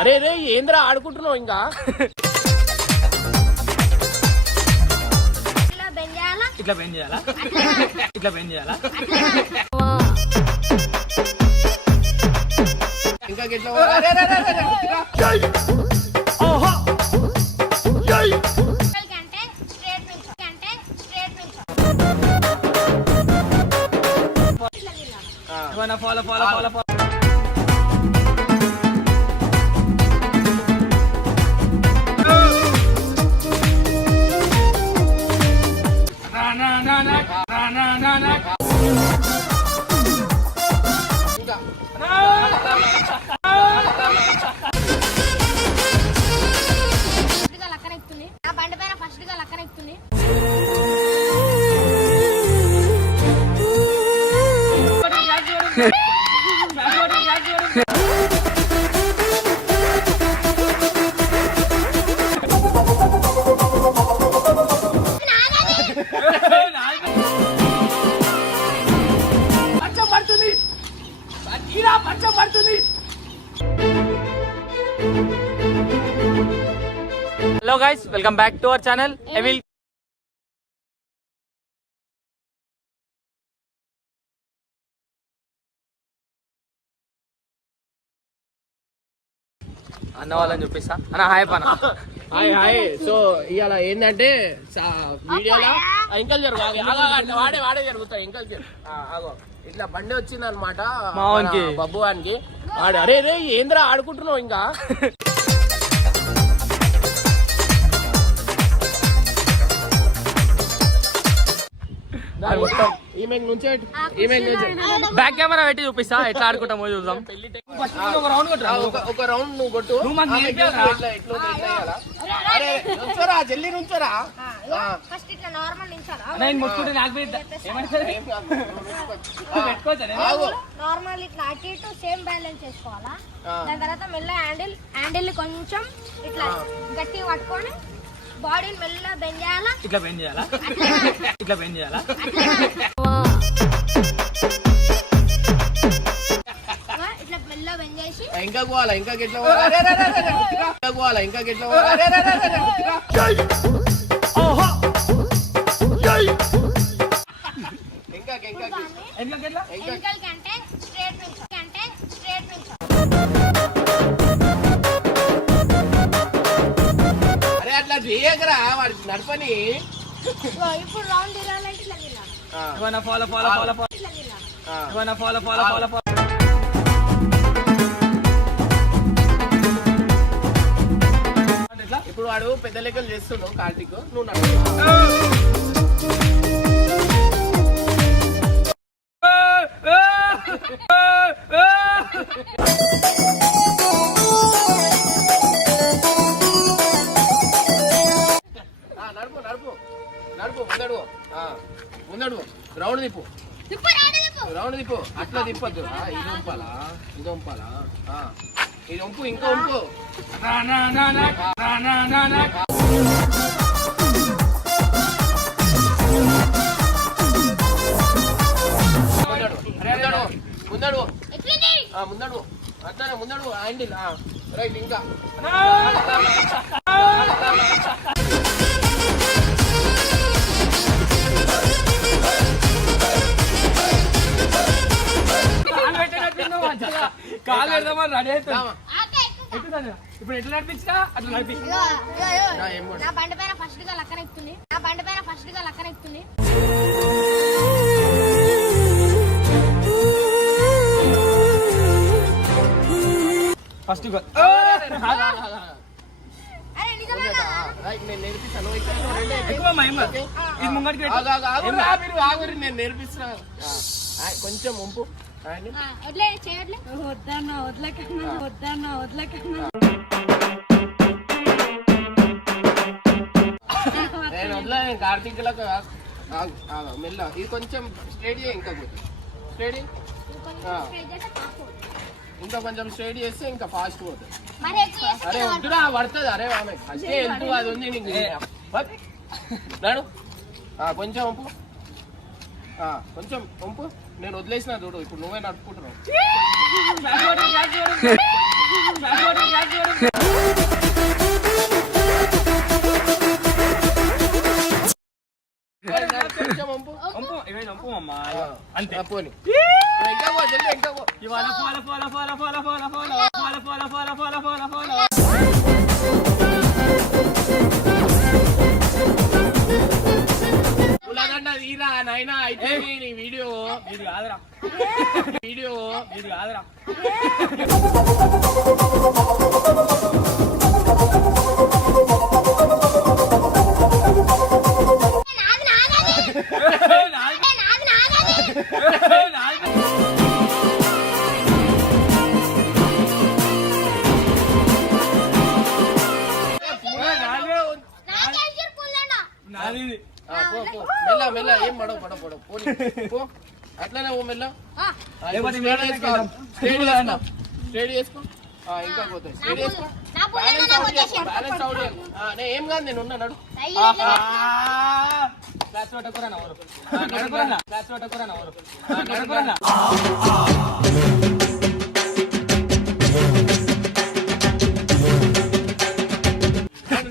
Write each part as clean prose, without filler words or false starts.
అరే రే ఏంద్రా ఆడుకుంటున్నావు ఇంకా ఇట్లా బెండ్ చేయాలా ఇట్లా బెండ్ చేయాలా ఇంకా follow follow follow follow Hello guys, welcome back to our channel. Emil. అన్న వాళ్ళని చూపిస్తా అన్న హాయ్ పన హాయ్ హాయ్. సో ఇవాళ ఏంటంటే వీడియోలో ఇంకల్ జరుగు వాడే జరుగుతాయి ఇంకల్ ఆగో ఇట్లా బండి వచ్చింది అనమాట బబ్బు వానికి. అరే రే ఏంద్రా ఆడుకుంటున్నావు ఇంకా బ్యాక్ కెమెరా పెట్టి చూపిస్తా ఎట్లా ఆడుకుంటామో చూద్దాం. ఒక రౌండ్ నువ్వు కొట్టు జల్లి నుంచోరా నార్మల్ ఇట్లా అటు ఇటు సేమ్ బ్యాలెన్స్ చేసుకోవాలా. దాని తర్వాత మెల్ల హ్యాండిల్ కొంచెం ఇట్లా గట్టిగా పట్టుకొని బాడీని మెల్లగా బెండ్ చేయాలా. ఇట్లా బెండ్ చేయాలా ఇట్లా బెండ్ చేయాలా ఇట్లా మెల్లగా బెండ్ చేసి ఇంకా పోవాలా ఇంకా గెట్లా పోవాలా ఇంకా గెట్లా కంటే స్ట్రేట్ నుంచి అరే అట్లా చేయకరా వాడి నడపని. ఇప్పుడు రౌండ్ తిరగాలంటే ఇట్లా తిరగాలి. Follow follow follow follow follow follow follow ఇప్పుడు వాడు పెద్ద లెక్కలు చేస్తున్నావు కార్తీక్ నువ్వు నడుపు. నడుపు నడుపు నడుపు ముందడు రౌండ్ తిప్పు రౌండ్ తిప్పు అట్లా తిప్పద్దు. ఇది వంపాలా ఇది వంపాలా ఇది వంపు ఇంకా వంపు. ముందడు ముందడు అట్లానే ముందడు హ్యాండిల్ రైట్ ఇంకా కాలు పెడదామని రెడీ అవుతాం. ఇప్పుడు ఎట్లా నడిపించినా అట్లా నడిపించి నా బండి పైన ఫస్ట్ గా లక్కనెక్కుతుంది. ఫస్ట్ నేను నేర్పిస్తాను నేను నేర్పిస్తున్నా కొంచెం వంపు. నేను వదలను కార్తీక్ మెల్ల ఇది కొంచెం స్ట్రేట్ చేయి ఇంకా స్ట్రేట్ ఇంకా కొంచెం స్ట్రేట్ చేస్తే ఇంకా ఫాస్ట్ పోతుంది. అరే వద్దురా పడుతుంది. అరే ఆమె ఫస్టే వెళ్తూ అది ఉంది నీకు నాడు కొంచెం వంపు కొంచెం వంపు. నేను వదిలేసిన చూడు ఇప్పుడు నువ్వే నడుపుకుంటున్నావు. కొంచెం వంపు. అంతే పోనీ ఇంకా పో, జల్దీ ఇంకా పో. ఇవాళ follow follow follow follow follow follow follow follow follow follow follow follow పులగడ్డ తీరా నాయనా, అయితే నీ వీడియో ఇది కాదురా వీడియో ఇది కాదురా మెల్ల మెల్ల ఏం పడవు పోనీ పో. అట్లనే ఓ మెల్ల స్ట్రేట్ చేసుకో. ఇంకా పోతాయి. స్ట్రేట్ చేసుకో. బ్యాలెన్స్ అవుట్ చేయాలి. ఏం కాదు, నేను ఉన్నా నడు. క్లాస్ పట్టకురా నవరు క్లాస్ పట్టకురా నవరు నడుకురా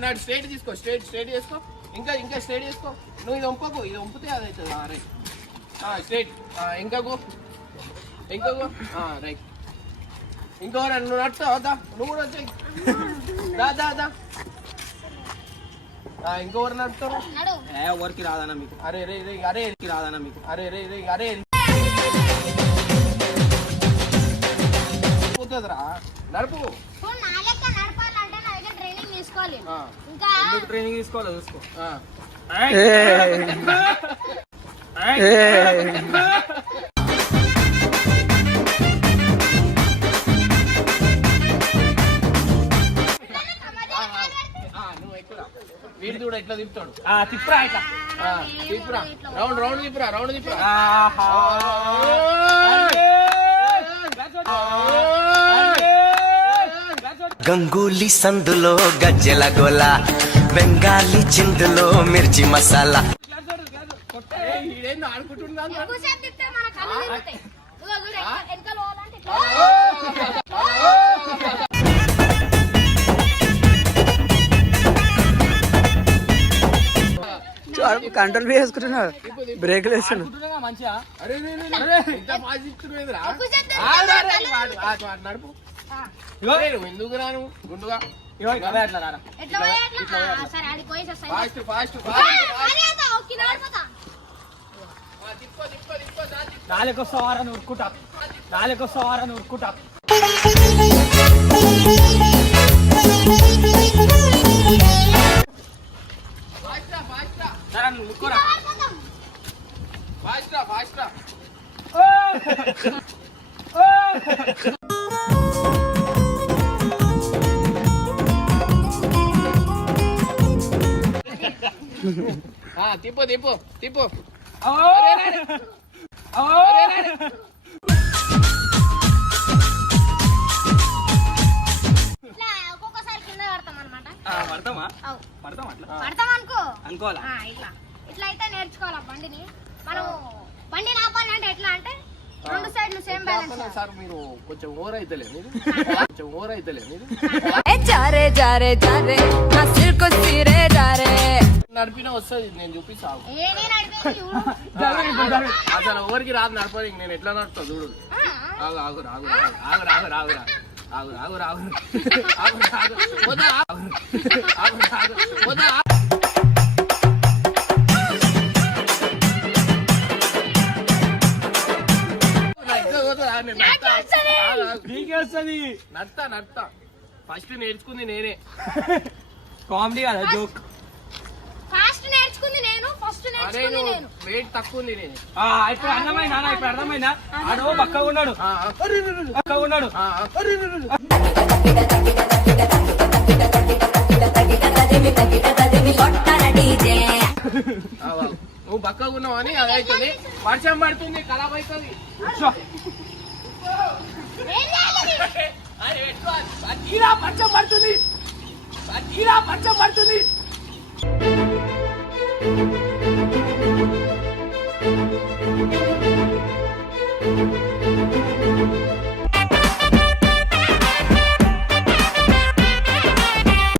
నడు స్ట్రేట్ తీసుకో. స్ట్రేట్ చేసుకో. ఇంకా స్ట్రేట్ చేసుకో. నువ్వు ఇది వంపకు, ఇది వంపితే అది అవుతుంది. Right straight. ఇంకా గో రైట్. ఇంకో నువ్వు నట్టు అవుతా, నువ్వు కూడా వచ్చాయి. దా ఇంకోరు నడుతారు. ఎవరికి రాదన్నా మీకు అరే రే రే అరే రాదన్నా మీకు అరే రే రే అరే పోతుందిరా, నడుపు. ఎందుకు ట్రైనింగ్ తీసుకోవాలో చూసుకో. నువ్వు ఎక్కువ వీడి కూడా ఎట్లా తిప్పుతాడు. తిప్పురా ఇట్లా తిప్పురా, రౌండ్ తిప్పురా. గంగూలీ సందులో గజ్జెల గోల, బెంగాలీ చిందులో మిర్చి మసాలా. ఆడుకుంటున్నాను. కంట్రోల్ చేసుకుంటున్నాడు, బ్రేక్లు వేస్తున్నాడు మంచిగా. అరే ఇంత ఫాస్ట్ ఇస్తున్నావురా. నడుపు. ఎందుకు రాను గుండుగా. అట్లా రారా ఫాస్ట్ నాలుగొస్తావారా నువ్వుకుంటా నువ్వుకుంటా నువ్వుకోరా ఫాస్ట్. తిప్పు. ఒక్కొక్కసారి కింద పడతాం అనమాట. పడతాం అనుకో అనుకోవాలా. ఇట్లా అయితే నేర్చుకోవాలా బండిని. మనం బండిని ఆపాలంటే ఎట్లా అంటే రెండు సైడ్లు సేమ్ బ్యాలెన్స్. సార్ మీరు కొంచెం ఓవర్ అయితలే మీరు జారే జారే జారే నా సిర్కు సిరే జారే నడిపినా వస్తుంది, నేను చూపిస్తాను. నేనే నడిపేది చూడు. అసలు ఎవరికి రాదు నడపడానికి. నేను ఎట్లా నడుపుతా చూడు. ఆగు నడతా. ఫస్ట్ నేర్చుకుంది నేనే. కామెడీ కదా, జోక్. ఫాస్ట్ నేర్చుకుంది నేను, ఫస్ట్ నేర్చుకుంది నేను. వెయిట్ తక్కువ ఉంది నేను. ఇప్పుడు అర్థమైందా ఆడు పక్కగా ఉన్నాడు. నువ్వు పక్కగా ఉన్నావు అని అది అవుతుంది. వర్షం పడుతుంది, ఖరాబ్ అవుతుంది. వర్షం పడుతుంది. Thank you.